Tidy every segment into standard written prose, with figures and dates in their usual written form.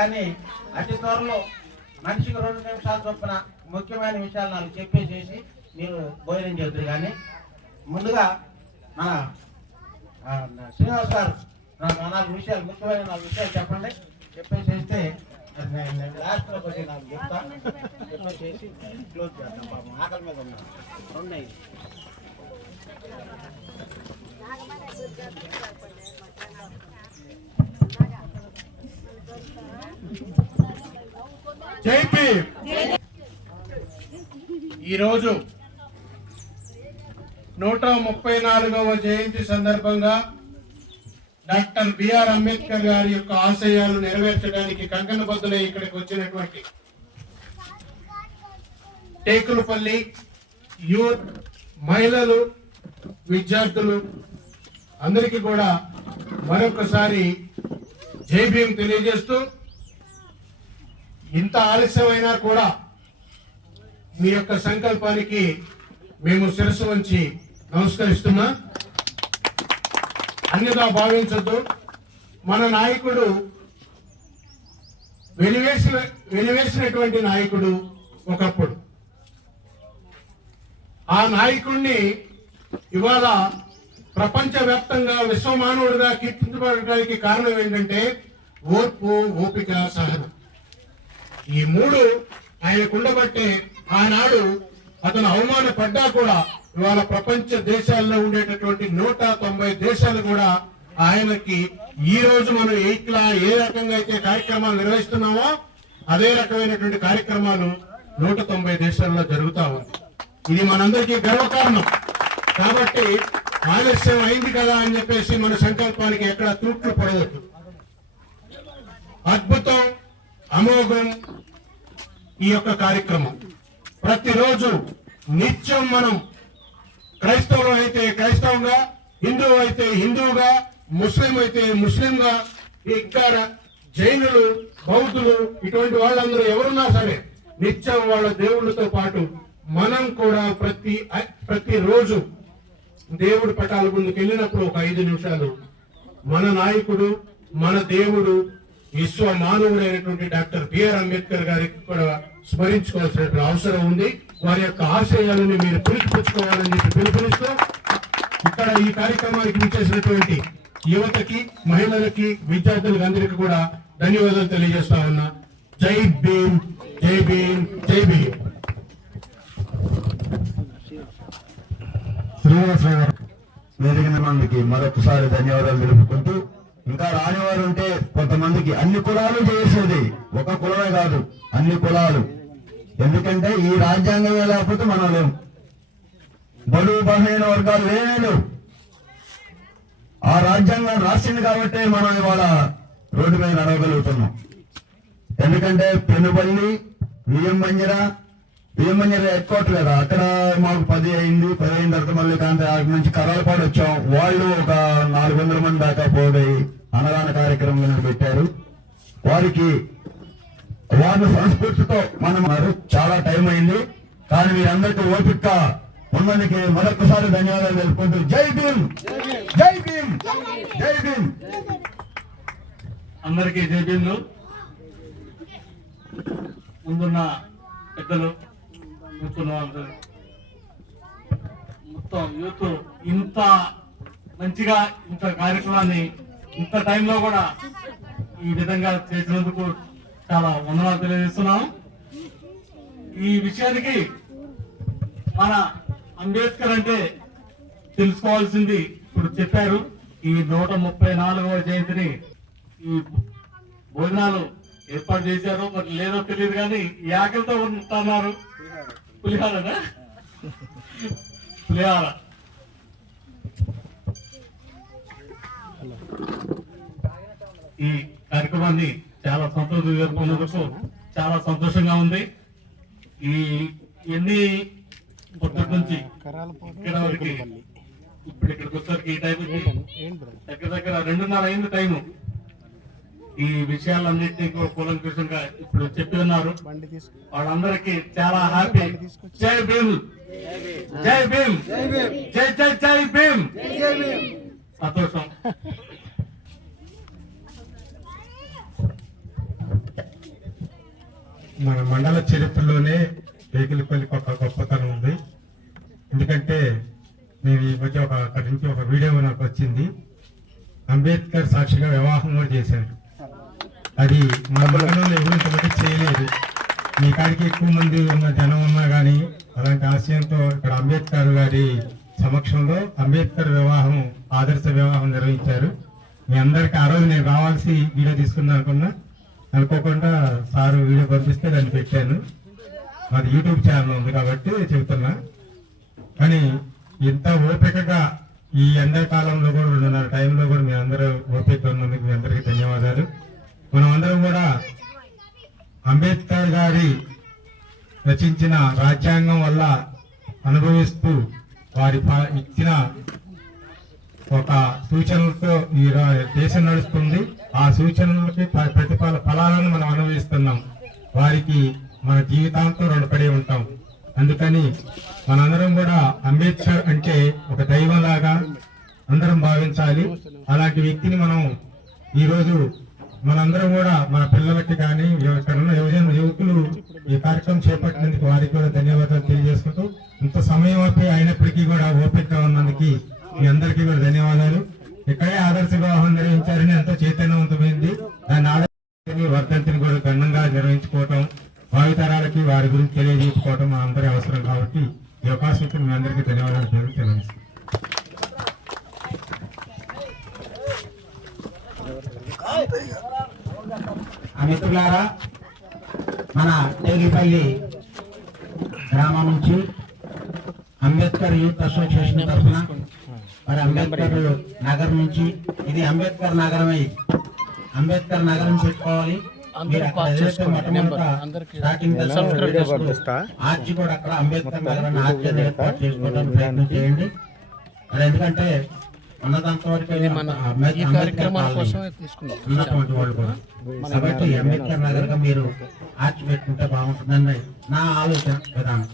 కానీ అతి త్వరలో మనిషికి 2 నిమిషాల చొప్పున ముఖ్యమైన విషయాలు నాకు చెప్పేసేసి మీరు భోజనం చేద్దరు. కానీ ముందుగా మన శ్రీనివాస్ గారు నాకు 4 విషయాలు, ముఖ్యమైన 4 విషయాలు చెప్పండి. చెప్పేసేస్తే లాస్ట్లో కొద్దిగా నాకు చెప్తా, చెప్పేసేసి క్లోజ్ చేస్తాం. పాపం ఆకలి మీద ఉన్నాను. 2 జైపీ ఈరోజు 134వ జయంతి సందర్భంగా డాక్టర్ బిఆర్ అంబేద్కర్ గారి యొక్క ఆశయాలు నెరవేర్చడానికి కంకణబద్దులై ఇక్కడికి వచ్చినటువంటి టేకులపల్లి యూత్, మహిళలు, విద్యార్థులు అందరికీ కూడా మరొకసారి జై భీమ్ తెలియజేస్తూ, ఇంత ఆలస్యమైనా కూడా మీ యొక్క సంకల్పానికి మేము శిరస్సు వంచి నమస్కరిస్తున్నా. అన్యదా భావించద్దు. మన నాయకుడు వెలివేసినటువంటి నాయకుడు ఒకప్పుడు. ఆ నాయకుడిని ఇవాళ ప్రపంచవ్యాప్తంగా విశ్వమానవుడిగా కీర్తించబడడానికి కారణం ఏంటంటే ఓర్పు, ఓపిక, సహనం. ఈ 3 ఆయనకు ఉండబట్టే ఆనాడు అతను అవమానపడ్డా కూడా ఇవాళ ప్రపంచ దేశాల్లో ఉండేటటువంటి 190 దేశాలు కూడా ఆయనకి ఈ రోజు మనం 8లా ఏ రకంగా అయితే కార్యక్రమాలు నిర్వహిస్తున్నామో అదే రకమైనటువంటి కార్యక్రమాలు 190 దేశాల్లో జరుగుతా ఉంది. ఇది మనందరికీ గర్వకారణం. కాబట్టి ఆలస్యం అయింది కదా అని చెప్పేసి మన సంకల్పానికి ఎక్కడ తూట్లు పడవద్దు. అద్భుతం, అమోఘం ఈ యొక్క కార్యక్రమం. ప్రతిరోజు నిత్యం మనం క్రైస్తవులు అయితే క్రైస్తవంగా, హిందువు అయితే హిందువుగా, ముస్లిం అయితే ముస్లింగా, ఇంకా జైనులు, బౌద్ధులు, ఇటువంటి వాళ్ళందరూ ఎవరున్నా సరే నిత్యం వాళ్ళ దేవుళ్ళతో పాటు మనం కూడా ప్రతిరోజు దేవుడి పటాల ముందుకు వెళ్ళినప్పుడు ఒక 5 నిమిషాలు మన నాయకుడు, మన దేవుడు, విశ్వ మానవుడైనటువంటి డాక్టర్ బిఆర్ అంబేద్కర్ గారికి కూడా స్మరించుకోవాల్సిన అవసరం ఉంది. వారి యొక్క ఆశయాలను మీరు పుణికిపుచ్చుకోవాలని చెప్పి పిలుపునిస్తూ ఇక్కడ ఈ కార్యక్రమానికి విచ్చేసినటువంటి యువతకి, మహిళలకి, విద్యార్థులకి అందరికీ కూడా ధన్యవాదాలు తెలియజేస్తా ఉన్నా. జై భీమ్, జై భీమ్, జై భీమ్. శ్రీనివాసరావు గారు వేదిక మందికి మరొకసారి ధన్యవాదాలు తెలుపుకుంటూ, ఇంకా రానివారు ఉంటే కొంతమందికి అన్ని కులాలు చేసేది, ఒక కులమే కాదు అన్ని కులాలు. ఎందుకంటే ఈ రాజ్యాంగమే లేకపోతే మనం లేము. బడుగు బలహీన వర్గాలు లేవు. ఆ రాజ్యాంగం రాసింది కాబట్టి మనం ఇవాళ రోడ్డు మీద నడవగలుగుతున్నాం. ఎందుకంటే పెనుబల్లి, బియ్యం మంజర ఎక్కువ కదా, అక్కడ మాకు 10 అయింది. 10 అయిన తర్వాత మళ్ళీ కాంతి నుంచి కర్రలపాడు వచ్చాం. వాళ్ళు ఒక 400 మంది దాకా పోయి అన్నదాన కార్యక్రమం పెట్టారు. వారి సంస్కృతితో మనం చాలా టైం అయింది. కానీ మీరందరికీ ఓపిక ఉన్నందుకు మరొకసారి ధన్యవాదాలు తెలుపుకుంటూ జై భీమ్, జై భీమ్, జై భీమ్. అందరికీ జై భీమ్లు. ముందున్న పెద్దలు, మొత్తం యూత్ ఇంత మంచిగా ఇంత కార్యక్రమాన్ని ఇంత టైంలో కూడా ఈ విధంగా చేసినందుకు చాలా వందనాలు తెలియజేస్తున్నాం. ఈ విషయానికి మన అంబేద్కర్ అంటే తెలుసుకోవాల్సింది ఇప్పుడు చెప్పారు. ఈ 134వ జయంతిని ఈ భోజనాలు ఏర్పాటు చేశారు, మరి లేదో తెలియదు కానీ ఈ ఆకలితో ఉంటున్నారు. పులిహారనా? పులిహార. ఈ కార్యక్రమాన్ని చాలా సంతోషంగా జరుపుకున్నందుకు చాలా సంతోషంగా ఉంది. ఈ ఎన్ని పొద్దుటి నుంచి ఇక్కడ వరకు ఇప్పుడు ఇక్కడికి వచ్చేసరికి ఈ టైంకి దగ్గర 2:30 అయింది టైము. ఈ విషయాలన్నింటినీ కూలంకషంగా ఇప్పుడు చెప్పి ఉన్నారు. వాళ్ళందరికీ చాలా హ్యాపీ. జై భీమ్, జై భీమ్, జై జై జై భీమ్. సంతోషం. మన మండల చరిత్రలోనే టేకిలపల్లికి ఒక గొప్పతనం ఉంది. ఎందుకంటే నేను ఈ మధ్య అక్కడి నుంచి ఒక వీడియో నాకు వచ్చింది. అంబేద్కర్ సాక్షిగా వివాహం కూడా చేశారు. అది మన మండలంలో ఎవరు ఇంతమంది చేయలేదు. మీ కాడికి ఎక్కువ మంది ఉన్న జనం ఉన్నా కానీ అలాంటి ఆశయంతో ఇక్కడ అంబేద్కర్ గారి సమక్షంలో అంబేద్కర్ వివాహం, ఆదర్శ వివాహం నిర్వహించారు. మీ అందరికి ఆ రోజు నేను రావాల్సి వీడియో తీసుకుందాం అనుకోకుండా సారు వీడియో పంపిస్తే దాన్ని పెట్టాను. మాది యూట్యూబ్ ఛానల్ ఉంది కాబట్టి చెబుతున్నా. కానీ ఇంత ఓపికగా ఈ ఎండాకాలంలో కూడా 2:30 టైంలో కూడా మీ అందరూ ఓపిక ఉన్నందుకు మీ అందరికీ ధన్యవాదాలు. మనం అందరం కూడా అంబేద్కర్ గారి రచించిన రాజ్యాంగం వల్ల అనుభవిస్తూ వారి ఇచ్చిన ఒక సూచనలతో ఈ దేశం నడుస్తుంది. ఆ సూచనలకి ఫలాలను మనం అనుభవిస్తున్నాం. వారికి మన జీవితాంతం రుణపడి ఉంటాం. అందుకని మనందరం కూడా అంబేద్కర్ అంటే ఒక దైవం లాగా అందరం భావించాలి. అలాంటి వ్యక్తిని మనం ఈరోజు మనందరం కూడా మన పిల్లలకి కానీ ఇక్కడ ఉన్న యువకులు ఈ కార్యక్రమం చేపట్టినందుకు వారికి కూడా ధన్యవాదాలు తెలియజేసుకుంటూ, ఇంత సమయం అయినప్పటికీ కూడా ఓపికగా ఉన్నందుకు మీ అందరికీ కూడా ధన్యవాదాలు. ఇక్కడే ఆదర్శ వివాహం నిర్వహించారని ఎంతో చైతన్యవంతమైంది. దాని ఆదర్శ వర్ధంతిని కూడా ఘనంగా నిర్వహించుకోవటం, భావితరాలకి వారి గురించి తెలియజేసుకోవటం మా అందరి అవసరం. కాబట్టి ఈ అవకాశం మీ అందరికీ ధన్యవాదాలు తెలియజేస్తాను. మిత్రులారా, మన టేగిపల్లి గ్రామం నుంచి అంబేద్కర్ యూత్ అసోసియేషన్ తరఫున మరి అంబేద్కర్ నగర్ నుంచి, ఇది అంబేద్కర్ నగరమే, అంబేద్కర్ నగరం పెట్టుకోవాలి. ఆర్చి కూడా అక్కడ అంబేద్కర్ నగరాన్ని ఆర్చి ఏర్పాటు చేసుకోవడానికి ప్రయత్నం చేయండి. మరి ఎందుకంటే ఉన్నదంత వరకు ఉన్నటువంటి వాళ్ళు కూడా, కాబట్టి అంబేద్కర్ నగర్ గా మీరు ఆర్చి పెట్టుకుంటే బాగుంటుందని నా ఆలోచన విధానం.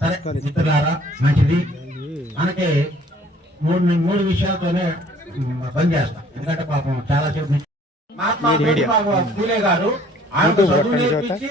సరే మిత్రులారా, మంచిది. మనకి మూడు విషయాలతోనే బంద్ చేస్తాం. ఎందుకంటే పాపం చాలా సేపు మహాత్మా పూలే గారు ఆయనకు చదువు నేర్పించి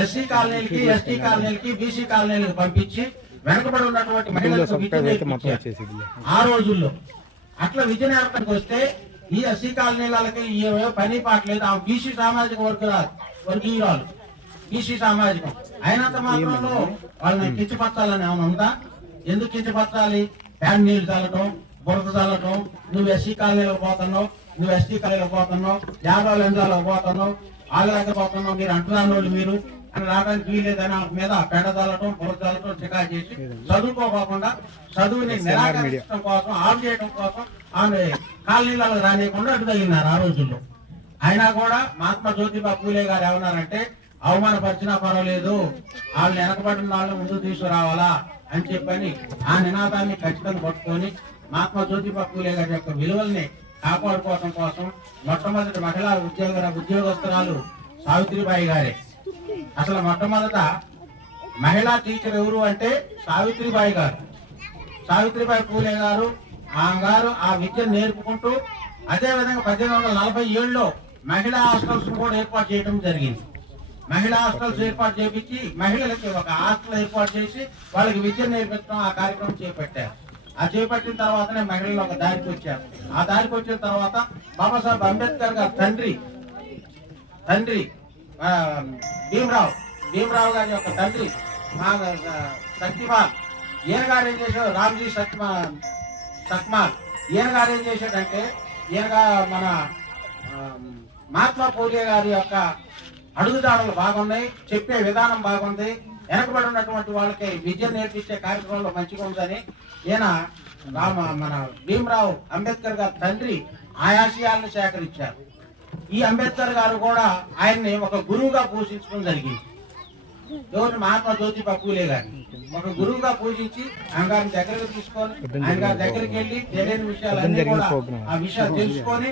ఎస్సీ కాలనీలకి, ఎస్టీ కాలనీలకి, బీసీ కాలనీలకు పంపించి వెనకబడి ఉన్నటువంటి మహిళలకు విద్య నేర్పించారు ఆ రోజుల్లో. అట్లా విద్య నేర్పడానికి వస్తే ఈ ఎస్సీ కాలనీలకి పని పాటలేదు. ఆ బీసీ సామాజిక వర్గీయురాలు, బీసీ సామాజికం అయినంత మాత్రంలో వాళ్ళని కించపరచాలని ఏమైనా ఉందా? ఎందుకు కించపరచాలి? ప్యాన్ నీళ్లు చల్లటం, బురద చల్లటం, నువ్వు ఎస్సీ కాలనీలకు పోతున్నావు, నువ్వు ఎస్టీ కాలనీలకు పోతున్నావు, యాదవ్ లంజాలకు పోతున్నావు, ఆలయాలకు పోతున్నావు, మీరు అంటున్నాను వాళ్ళు మీరు అని రావడానికి వీలేదని ఆమె మీద పెండ చల్లటం, బురద చల్లటం, చికా చేసి చదువుకోకుండా చదువుని నిరాకరించడం కోసం, ఆఫ్ చేయడం కోసం ఆమె కాలనీలకు రానియకుండా అడ్డు తగిలినారు ఆ రోజుల్లో. అయినా కూడా మహాత్మా జ్యోతిబా పూలే గారు ఏమన్నారంటే, అవమానపరిచినా పర్వాలేదు, వాళ్ళు వెనకబడిన వాళ్ళు ముందుకు తీసుకురావాలా అని చెప్పని ఆ నినాదాన్ని ఖచ్చితంగా పట్టుకొని మహాత్మా జ్యోతిబా పూలే గారి యొక్క విలువల్ని కాపాడుకోవడం కోసం మొట్టమొదటి మహిళా ఉద్యోగస్తురాలు సావిత్రిబాయి గారే. అసలు మొట్టమొదట మహిళా టీచర్ ఎవరు అంటే సావిత్రిబాయి గారు. సావిత్రిబాయి పూలే గారు ఆమె గారు ఆ విద్యను నేర్పుకుంటూ అదే విధంగా 1847లో మహిళా హాస్టల్స్ కూడా ఏర్పాటు చేయడం జరిగింది. మహిళా హాస్టల్స్ ఏర్పాటు చేపించి మహిళలకి ఒక హాస్టల్ ఏర్పాటు చేసి వాళ్ళకి విద్య నేర్పించడం ఆ కార్యక్రమం చేపట్టారు. ఆ చేపట్టిన తర్వాతనే మహిళలు ఒక దారికి వచ్చారు. ఆ దారికి వచ్చిన తర్వాత బాబాసాహెబ్ అంబేద్కర్ గారి తండ్రి భీమరావు గారి యొక్క తండ్రి సత్యపాల్, ఈయన గారు ఏం చేశాడు, రామ్జీ సత్మాల్, ఈయన గారు ఏం చేశాడంటే, ఈయనగా మన మహాత్మా పూలే గారి యొక్క అడుగుదాడులు బాగున్నాయి, చెప్పే విధానం బాగుంది, వెనకబడి ఉన్నటువంటి వాళ్ళకి విద్య నేర్పించే కార్యక్రమంలో మంచిగా ఉందని ఈయన మన భీమరావు అంబేద్కర్ గారి తండ్రి ఆయాశయాలను సేకరించారు. ఈ అంబేద్కర్ గారు కూడా ఆయన్ని ఒక గురువుగా పూజించడం జరిగింది. ఎవరు? మహాత్మా జ్యోతిబా పూలే గారిని ఒక గురువుగా పూజించి ఆయన గారిని దగ్గరకు తీసుకొని ఆయన గారి దగ్గరికి వెళ్ళి తెలియని విషయాలన్నీ కూడా ఆ విషయాలు తెలుసుకొని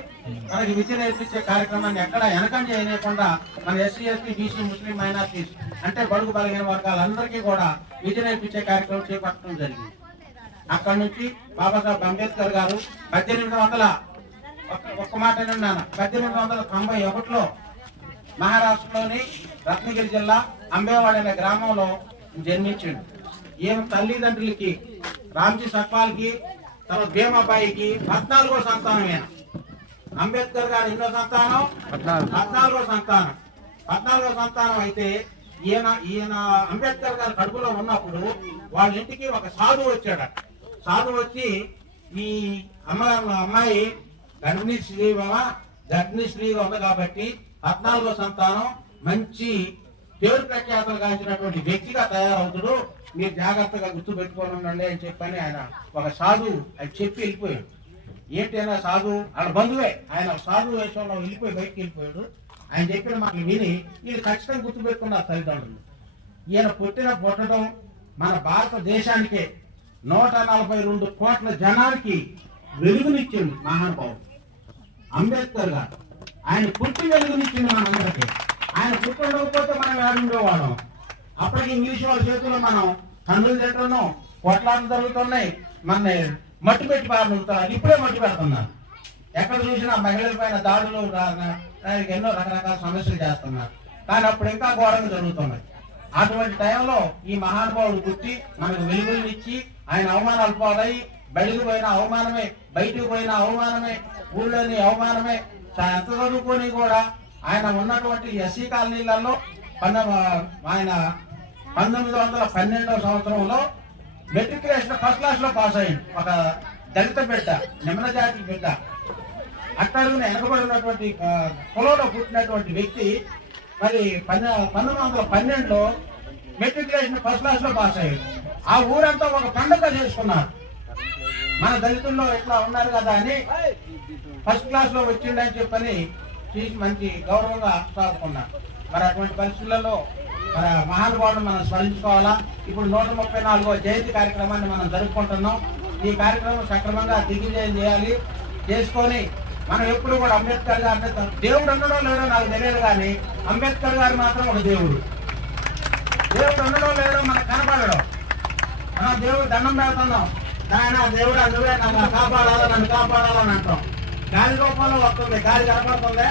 మనకి విద్య నేర్పించే కార్యక్రమాన్ని ఎక్కడ వెనకంజ చేయకుండా మన ఎస్సీ, ఎస్టీ, బీసీ, ముస్లిం మైనార్టీస్ అంటే బడుగు బలహీన వర్గాలందరికీ కూడా విద్య నేర్పించే కార్యక్రమం చేపట్టడం జరిగింది. అక్కడి నుంచి బాబాసాహెబ్ అంబేద్కర్ గారు 1891 1891లో మహారాష్ట్రలోని రత్నగిరి జిల్లా అంబేవాడ అనే గ్రామంలో జన్మించాడు. ఈయన తల్లిదండ్రులకి రామ్జీ సక్పాల్కి తర్వాత భీమాబాయికి 14వ సంతానం. ఈయన అంబేద్కర్ గారు ఎన్నో సంతానం? 14వ సంతానం. 14వ సంతానం అయితే ఈయన అంబేద్కర్ గారు కడుపులో ఉన్నప్పుడు వాళ్ళ ఇంటికి ఒక సాధువు వచ్చాడు. సాధువు వచ్చి ఈ అమ్మాయి గర్భిణీ స్త్రీగా ఉంది కాబట్టి 14వ సంతానం మంచి పేరు ప్రఖ్యాతలు గాంచినటువంటి వ్యక్తిగా తయారవుతాడు, మీరు జాగ్రత్తగా గుర్తు పెట్టుకొని ఉండండి అని చెప్పని ఆయన ఒక సాధువు అది చెప్పి వెళ్ళిపోయాడు. ఏంటైనా సాధువు వాళ్ళ బంధువే, ఆయన సాధువు వేషంలో బయటికి వెళ్ళిపోయాడు. ఆయన చెప్పిన మాటలు విని వీళ్ళు ఖచ్చితంగా గుర్తు పెట్టుకున్నారు తల్లిదండ్రులు. ఈయన పుట్టడం మన భారతదేశానికే 142 కోట్ల జనానికి వెలుగునిచ్చింది మహానుభావుడు అంబేద్కర్ గారు. ఆయన పుట్టి వెలుగునిచ్చింది మనందరికీ. ఆయన పుట్టి ఉండకపోతే మనం ఏడుండేవాళ్ళం. అప్పటికి ఇంగ్లీష్ వాళ్ళ చేతుల్లో మనం తండ్రులు తింటున్నాం, కొట్లాటలు జరుగుతున్నాయి, మన మట్టి పెట్టి పారుతున్నారు. ఇప్పుడే మట్టి పెడుతున్నారు. ఎక్కడ చూసినా మహిళల పైన దాడులు, ఎన్నో రకరకాల సమస్యలు చేస్తున్నారు. కానీ అప్పుడు ఇంకా ఘోరంగా జరుగుతున్నాయి. అటువంటి టైంలో ఈ మహానుభావుడు పుట్టి మనకు వెలుగునిచ్చి ఆయన అవమానాలు పాలై బయటకు పోయిన అవమానమే, బయటకు పోయిన అవమానమే, ఊళ్ళోని అవమానమే. ఎంత చదువుకొని కూడా ఆయన ఉన్నటువంటి ఎస్సీ కాలనీలలో ఆయన 1912వ సంవత్సరంలో మెట్రికులేషన్ ఫస్ట్ క్లాస్ లో పాస్ అయ్యింది. ఒక దళిత బిడ్డ, నిమ్న జాతి బిడ్డ, అట్టడుగున వెనకబడినటువంటి కులంలో పుట్టినటువంటి వ్యక్తి మరి 1912లో మెట్రికులేషన్ ఫస్ట్ క్లాస్ లో పాస్ అయ్యాడు. ఆ ఊరంతా ఒక పండుగ చేసుకున్నారు. మన దళితుల్లో ఇట్లా ఉన్నారు కదా అని ఫస్ట్ క్లాస్ లో వచ్చిండని చెప్పని మంచి గౌరవంగా సాగుకున్నారు. మరి అటువంటి పరిస్థితులలో మన మహానుభావుడు మనం స్మరించుకోవాలా. ఇప్పుడు 134వ జయంతి కార్యక్రమాన్ని మనం జరుపుకుంటున్నాం. ఈ కార్యక్రమం సక్రమంగా దిగ్విజయం చేయాలి. చేసుకొని మనం ఎప్పుడు కూడా అంబేద్కర్ గారిని దేవుడు ఉండడం లేదో నాకు తెలియదు, కానీ అంబేద్కర్ గారు మాత్రం ఒక దేవుడు. దేవుడు ఉండడం లేదో మనకు కనపడడం. మనం దేవుడు దండం పెడుతున్నాం, నాయన దేవుడు నువ్వే నన్ను కాపాడాలని అంటాం. గాలి రూపంలో వస్తుంది, గాలి కనపడుతుందే?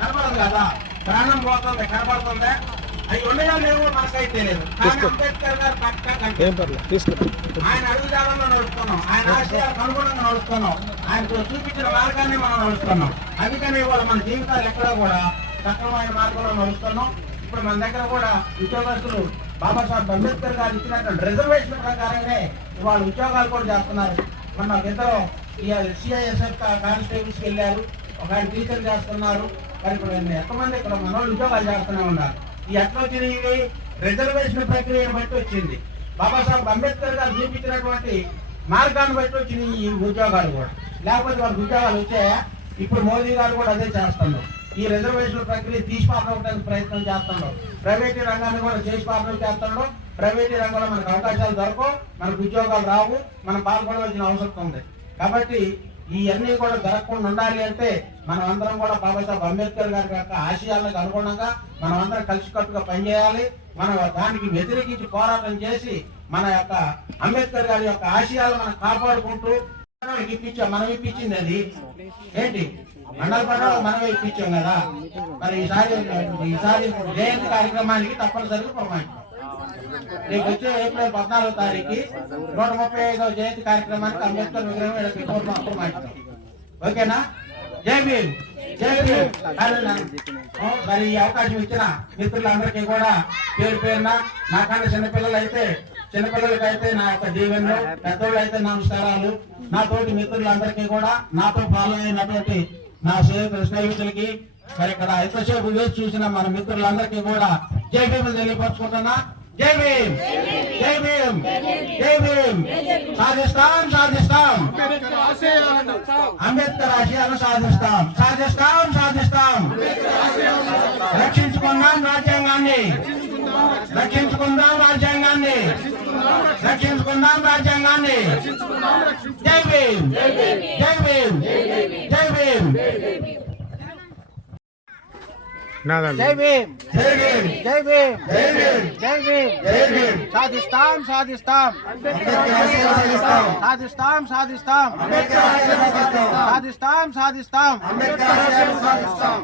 కనపడదు కదా. ప్రాణం పోతుంది, కనపడుతుందే? అవి ఉండగా లేవు మనకైతే తెలియదు. కానీ అంబేద్కర్ గారు ఆయన అడుగుజాడల్లో నడుస్తున్నాం, ఆయన ఆశయాలకు అనుగుణంగా నడుస్తున్నాం, ఆయన చూపించిన మార్గాన్ని మనం నడుస్తున్నాం. అందుకని ఇవాళ మన జీవితాలు ఎక్కడా కూడా సక్రమైన మార్గంలో నడుస్తున్నాం. ఇప్పుడు మన దగ్గర కూడా ఉద్యోగస్తులు బాబాసాహెబ్ అంబేద్కర్ గారు ఇచ్చినటువంటి రిజర్వేషన్ ప్రకారంగానే ఇవాళ ఉద్యోగాలు కూడా చేస్తున్నారు. మన ఇద్దరు సిఐఎస్ఎఫ్ కానిస్టేబుల్స్కి వెళ్ళారు, ఒక ఆయన టీచర్ చేస్తున్నారు. మరి ఇప్పుడు ఎంతమంది ఇక్కడ మన వాళ్ళు ఉద్యోగాలు చేస్తూనే ఉన్నారు. ఈ ఎట్లా వచ్చినాయి? రిజర్వేషన్ ప్రక్రియను బట్టి వచ్చింది. బాబాసాహెబ్ అంబేద్కర్ గారు చూపించినటువంటి మార్గాన్ని బట్టి వచ్చినాయి ఈ ఉద్యోగాలు కూడా. లేకపోతే వాళ్ళకి ఉద్యోగాలు వచ్చాయా? ఇప్పుడు మోదీ గారు కూడా అదే చేస్తున్నారు. ఈ రిజర్వేషన్ ప్రక్రియ తీసి పారడానికి ప్రయత్నం చేస్తున్నాడు. ప్రైవేటీ రంగాన్ని కూడా చేసి పారడం చేస్తున్నాడు. ప్రైవేటీ రంగంలో మనకు అవకాశాలు దొరకవు, మనకు ఉద్యోగాలు రావు, మనం పాల్గొనవలసిన అవసరం ఉంది. కాబట్టి ఇవన్నీ కూడా జరగకుండా ఉండాలి అంటే మనం అందరం కూడా బాబాసాహెబ్ అంబేద్కర్ గారి యొక్క ఆశయాలకు అనుగుణంగా మనం అందరం కలిసికట్టుగా పనిచేయాలి. మనం దానికి వ్యతిరేకించి పోరాటం చేసి మన యొక్క అంబేద్కర్ గారి యొక్క ఆశయాలు మనం కాపాడుకుంటూ మనం ఇప్పించింది అది ఏంటి మండల పట్టాలు మనమే ఇప్పించాం కదా. మరి ఈసారి జయంతి కార్యక్రమానికి తప్పనిసరిగా పురమాయించాం. రేపు వచ్చే ఏప్రిల్ 14వ తారీఖు 135వ జయంతి కార్యక్రమానికి అంబేద్కర్ విగ్రహం పురమాయించాం. ఓకేనా? జై భీమ్, జై భీమ్. మరి ఈ అవకాశం ఇచ్చిన మిత్రులందరికీ కూడా పేరు పేరున, నాకన్నా చిన్నపిల్లలకైతే నా యొక్క దీవెనలు, పెద్దోళ్ళు అయితే నమస్కారాలు. నా తోటి మిత్రులందరికీ కూడా, నాతో ఫాలో అయినటువంటి నా స్నేహితులకి, మరి ఇక్కడ ఎంతసేపు వేసి చూసిన మన మిత్రులందరికీ కూడా జై భీములు తెలియపరుచుకుంటున్నా. జై భీమ్, జై భీమ్, జై భీమ్. సాధిస్తాం, సాధిస్తాం అంబేద్కర్ ఆశయాలను సాధిస్తాం, సాధిస్తాం, సాధిస్తాం. రక్షించుకుందాం రాజ్యాంగాన్ని, రక్షించుకుందాం రాజ్యాంగాన్ని, రక్షించుకుందాం రాజ్యాంగాన్ని. జై భీమ్, జై భీమ్, జై భీమ్. జై భీమ్, జై భీమ్, జై భీమ్, జై భీమ్, జై భీమ్. జై భీమ్. సాధిస్తాం, సాధిస్తాం, అంబేద్కర్ ఆశయాలను సాధిస్తాం, సాధిస్తాం, సాధిస్తాం, అంబేద్కర్ ఆశయాలను సాధిస్తాం, సాధిస్తాం, సాధిస్తాం. అంబేద్కర్ ఆశయాలను సాధిస్తాం.